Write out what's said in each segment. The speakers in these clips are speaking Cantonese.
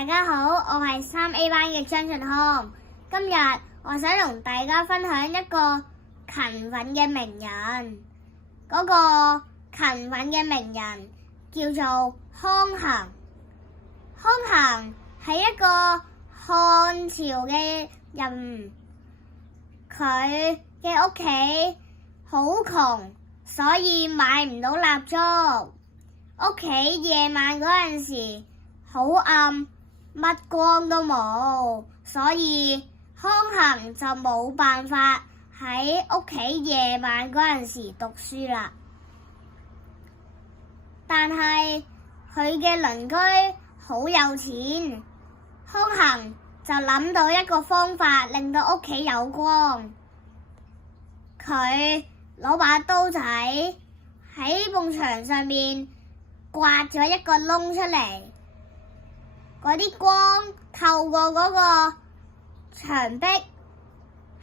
大家好，我係3A 班嘅張俊康。今日我想同大家分享一個勤奮嘅名人。嗰個勤奮嘅名人叫做康衡。康衡係一個漢朝嘅人，佢嘅屋企好窮，所以買唔到蠟燭。屋企夜晚嗰陣時好暗，乜光都冇，所以康衡就冇辦法喺屋企夜晚嗰陣時讀書啦。但係佢嘅鄰居好有錢，康衡就諗到一個方法令到屋企有光。佢攞把刀仔喺埲牆上面刮咗一個窿出嚟，嗰啲光透過嗰個牆壁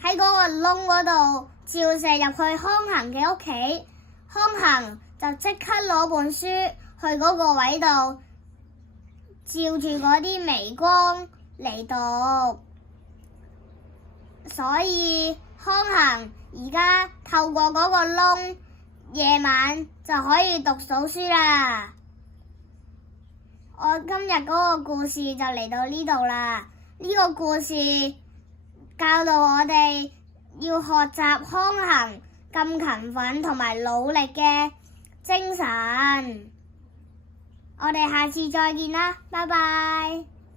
喺嗰個窿嗰度照射入去康衡嘅屋企，康衡就即刻攞本書去嗰個位度照住嗰啲微光嚟讀，所以康衡而家透過嗰個窿，夜晚就可以讀到書啦。我今日嗰個故事就嚟到呢度啦。呢個故事教導我哋要學習康衡咁勤奮同埋努力嘅精神。我哋下次再見啦，拜拜。